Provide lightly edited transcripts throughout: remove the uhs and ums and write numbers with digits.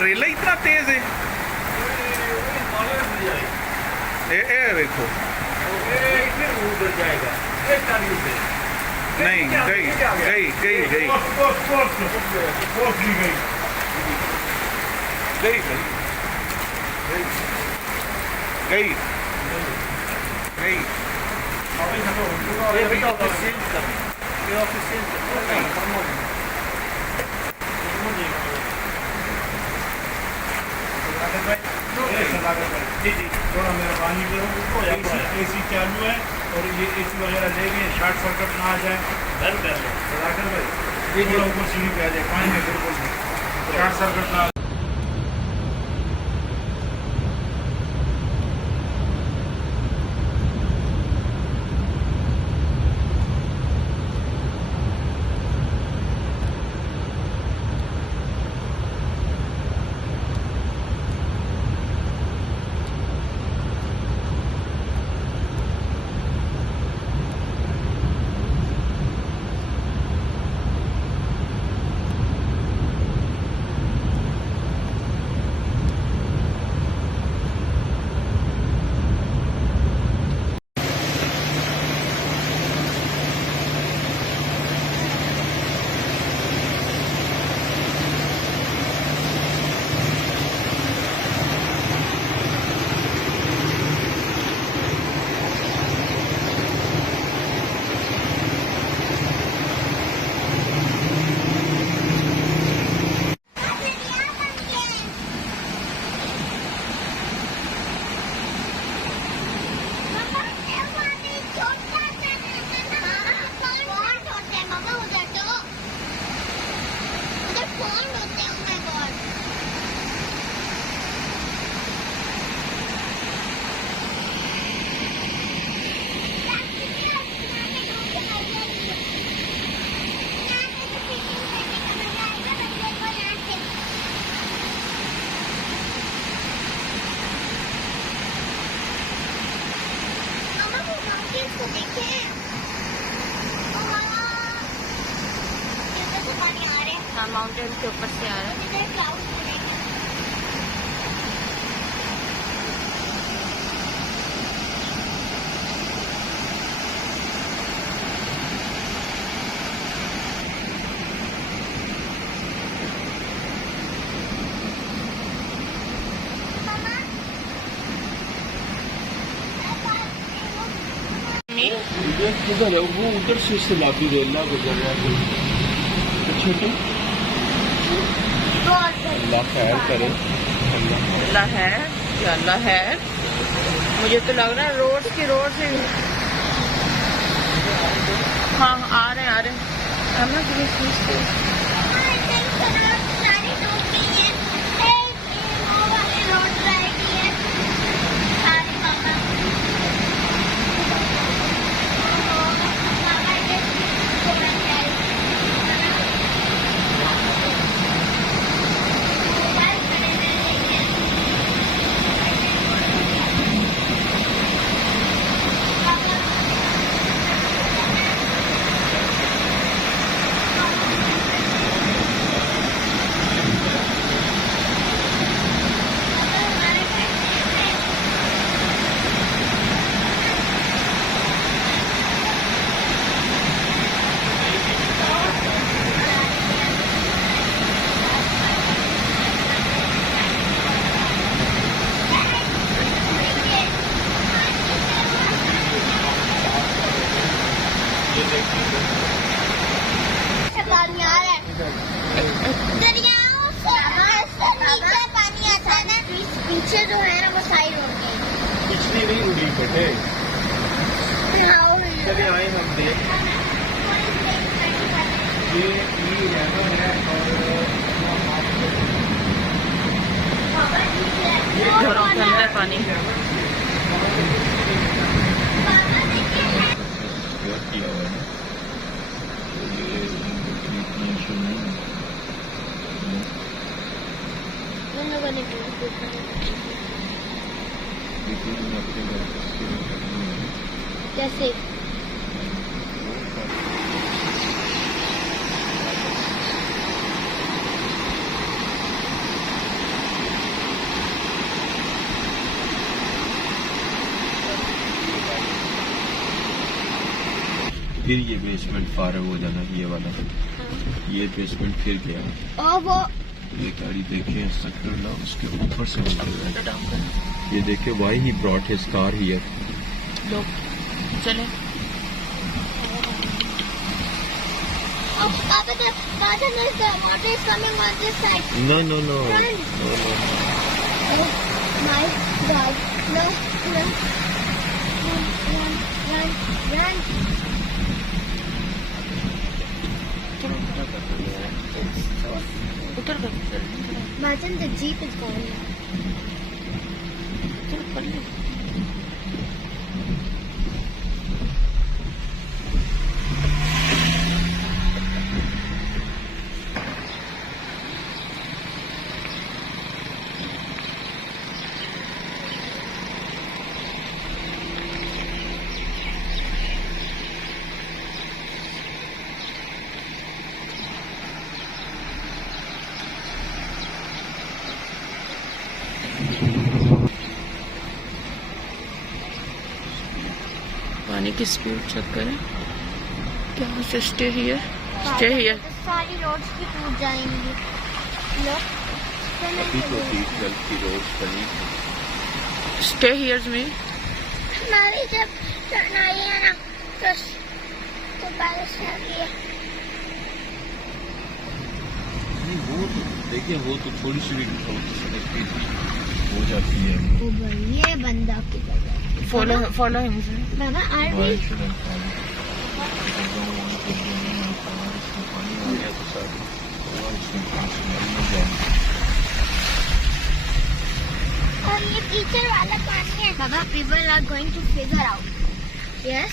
रेला इतना तेज है। ए देखो उधर जाएगा नहीं, गई गई गई गई गई गई गई। जी थोड़ा मेहरबानी करो, एसी चालू है और ये एसी वगैरह ले गए, शॉर्ट सर्किट ना आ जाए। बंद कर लो सदाकर भाई, थोड़ा ऊपर सीढ़ी पे आ जाए, पानी में बिल्कुल शॉर्ट सर्किट ना। माउंटेन के ऊपर से आ रहा है। उधर है वो, उधर से लाती रेला गुजर रहा है। छोटे अल्लाह खैर करे, अल्लाह है या अल्लाह है। मुझे तो लग रहा है रोड से हाँ आ रहे हैं हम ना पुलिस पीछे जो है ना वो साइड होती है, पिछली नहीं उड़ी पटे। चले आए हम देख, ये रहना है और घरों के अंदर पानी। कैसे फिर ये बेसमेंट फारग हो जाना, ये वाला ये बेसमेंट फिर गया। और वो ये गाड़ी देखे सक्कर ना उसके ऊपर से ये देखे why he brought his car here. लोग चले oh, Papa, the garden is the water is coming on this side. No, no, no. Run. No, no. Oh my God! No, run, run, run, run, run. उतर गए। Imagine the jeep is going. उतर पड़े। पानी की speed check करें। क्या से stay here, stay here. सारी रोड्स भी टूट जाएंगी। Look. अभी तो 30 की रोड बनी। स्टे हियर में हमारी जब टर्न आई है ना तो बारिश आ गई है। नहीं वो तो देखिए वो तो थोड़ी सी भी हो जाती है। ओ भाई ये बंदा किधर है? फॉलो फॉलो हिम से। बाबा are Why we should I follow? I don't want to go in my car. इसमें पानी आ गया तो साथ इसमें स्मेल नहीं जाएगी। और ये कीचड़ वाला पानी है। बाबा people are going to figure out. Yes.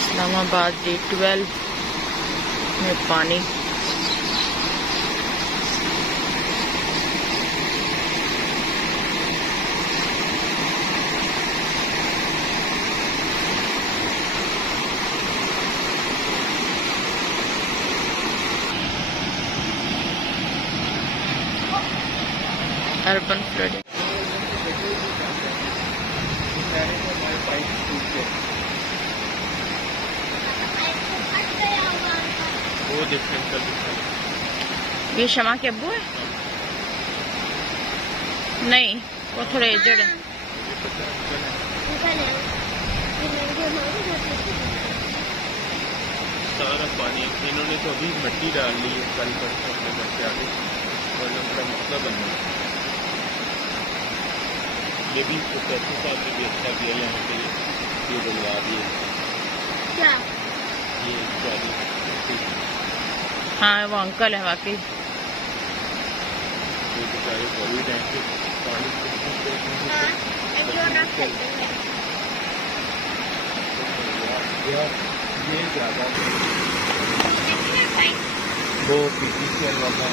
Islamabad D12 में पानी। Urban flooding. वो देखने का ये शमा के अब्बू है? नहीं, वो थोड़े एजड है। सारा पानी इन्होंने तो अभी मिट्टी डाल ली है कल पर अपने घर के आगे, वरना बड़ा मसला बनना। ये भी प्रोफेसर साहब ने भी अच्छा किया यहाँ पे, ये डलवा दिए। क्या? ये जाली हाँ वो अंकल है वाकई। ये बेचारे कोविड है कि पानी ये ज़्यादा वो PCCL वाला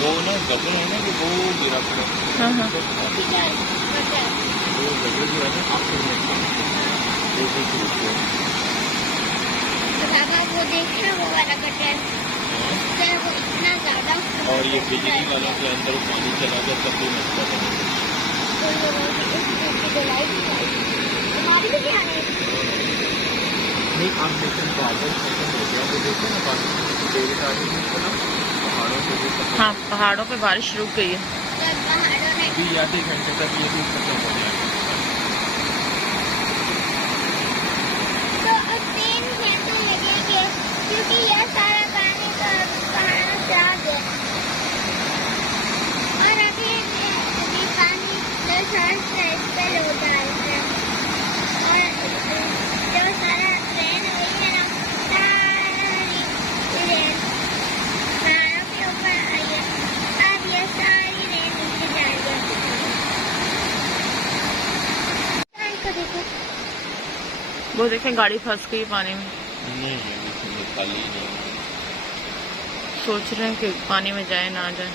वो ना गटर है ना कि वो गिरा पड़ा। हाँ हाँ। वो गटर जो है ना वो भी टूट गया। बाबा वो देखना वो वाला गटर वो इतना ज्यादा। और ये बिजली वालों के अंदर पानी चला गया तब भी मसला बना। नहीं आप लेकिन बादल खत्म हो गया वो देखो ना पानी डेविड आर्मी में ना पहाड़ों से भी खत्म। हाँ पहाड़ों पे बारिश रुक गई है। अभी आधे घंटे तक ये भी खत्म हो जाएगा। तो 3 घंटे लगेंगे क्योंकि यह सारा पानी तो पहाड़ों से आ गया और अभी पानी स्पेल हो जाएगा और जो सारा ट्रेन हुई है ना सारी ट्रेन पहाड़ों के ऊपर आई है। अब ये सारी ट्रेन नीचे जाएगी। को देखो वो देखें गाड़ी फंस गई पानी में। नहीं अभी खाली नहीं। सोच रहे हैं कि पानी में जाए ना जाए।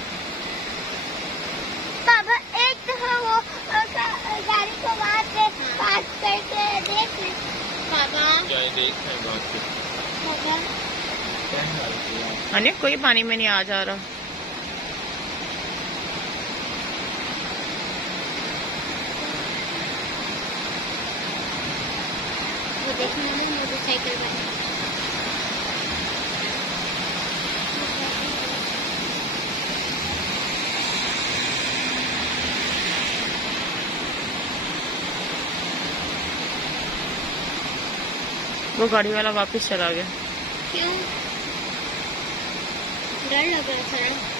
पापा एक दफा वो गाड़ी को वहाँ से पास करके देख ले। पापा क्या देख है बात से पापा क्या हाल है अने कोई पानी में नहीं आ जा रहा। वो देखने में मोटरसाइकिल वाला वो गाड़ी वाला वापस चला गया। क्यों? डर लग रहा था।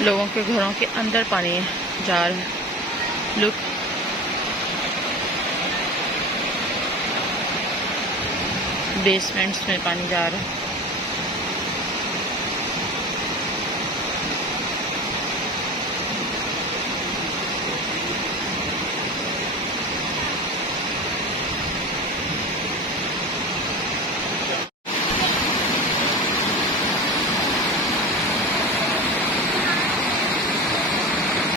लोगों के घरों के अंदर पानी जा रहा है। लुक, बेसमेंट्स में पानी जा रहा है।